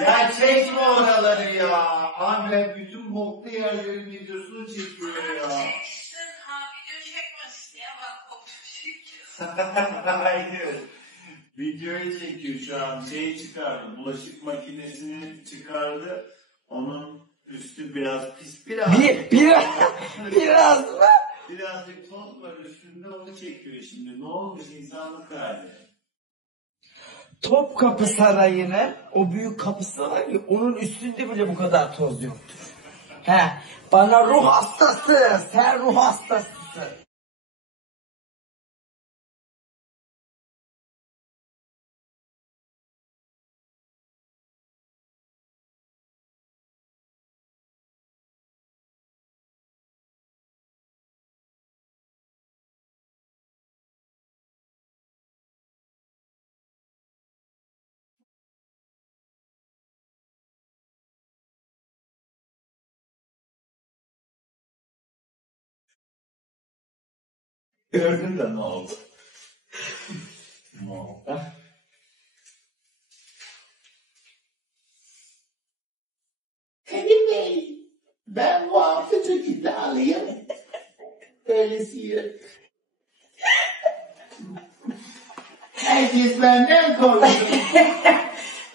Ya çekme oraları ya. Anne bütün boklu yerlerin videosunu çekiyor ya. Hayır. Videoyu çekiyor şu an. Şeyi çıkardı. Bulaşık makinesini çıkardı. Onun üstü biraz pis. Biraz mı? Birazcık toz var üstünde, onu çekiyor şimdi. Ne olmuş insanlık hali? Topkapı Sarayı'nın o büyük kapısı var ya, onun üstünde bile bu kadar toz yoktur. He, bana ruh hastası, sen ruh hastasısın. Gördün de ne oldu? Ne oldu? Kadir Bey, ben bu hafta çok iddialıyım. Öylesiye. Herkes benden korkuyor.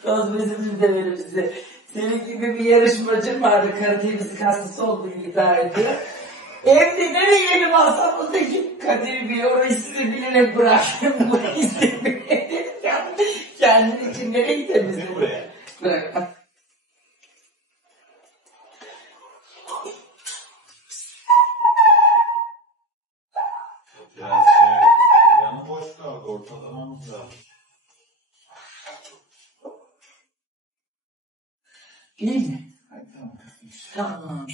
Kozmesimiz de verir size. Senin gibi bir yarışmacım vardı, Karadeniz hastası olduğunu iddia ediyor. Evde nereye bir masamızdaki Kadir Bey o ismi bilerek bıraktım bu ismi. Kendin için nereye temizle buraya? Bırak. Biraz yanı boş kaldı, ortalamamız lazım. İyi mi? Hadi tamam. Tamam.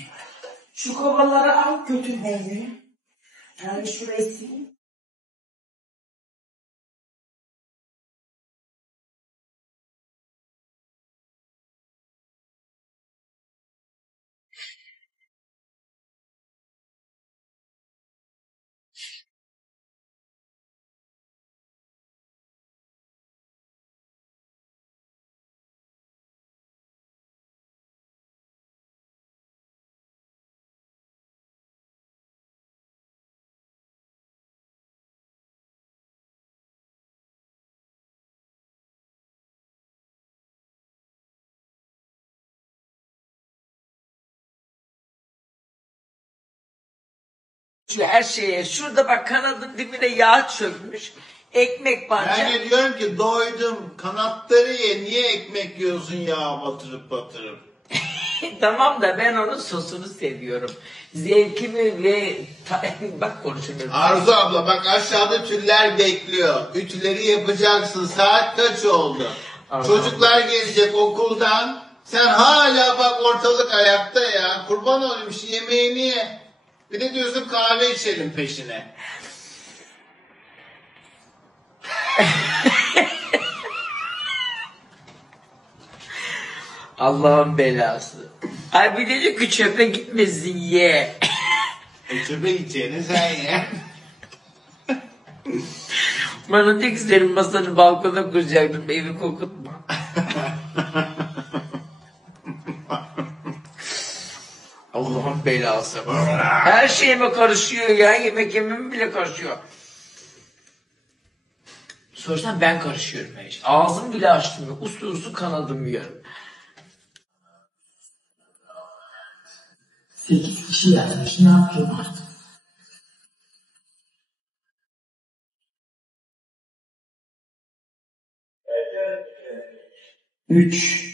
Şu kovaları al götür beni. Yani şurayı sil. Şu her şeye, şurada bak kanadın dibine yağ çökmüş. Ekmek Ben pancar. de diyorum ki doydum, kanatları ye, niye ekmek yiyorsun ya batırıp batırıp? Tamam da ben onun sosunu seviyorum. Zevkimi ve bak konuşuyoruz. Arzu abla bak aşağıda tüller bekliyor. Ütüleri yapacaksın. Saat kaç oldu? Arzu Çocuklar gelecek okuldan. Sen hala bak ortalık ayakta ya. Kurban olayım şu yemeğini ye. Bir de diyorsun kahve içelim peşine. Allah'ın belası. Ay bir de ki çöpe gitmesin ye. Çöpe gideceğini sen ye. Bana tek isterim masanın balkona kuracaktım, evi kokutma. Allah'ın belası. Her şeyime karışıyor ya, yemek yememe bile karışıyor. Sorsan ben karışıyorum her şey. Ağzım bile açtım yok. Uslu uslu kanadım yiyorum. 8 kişi yazmış, ne yapıyorum artık? Üç.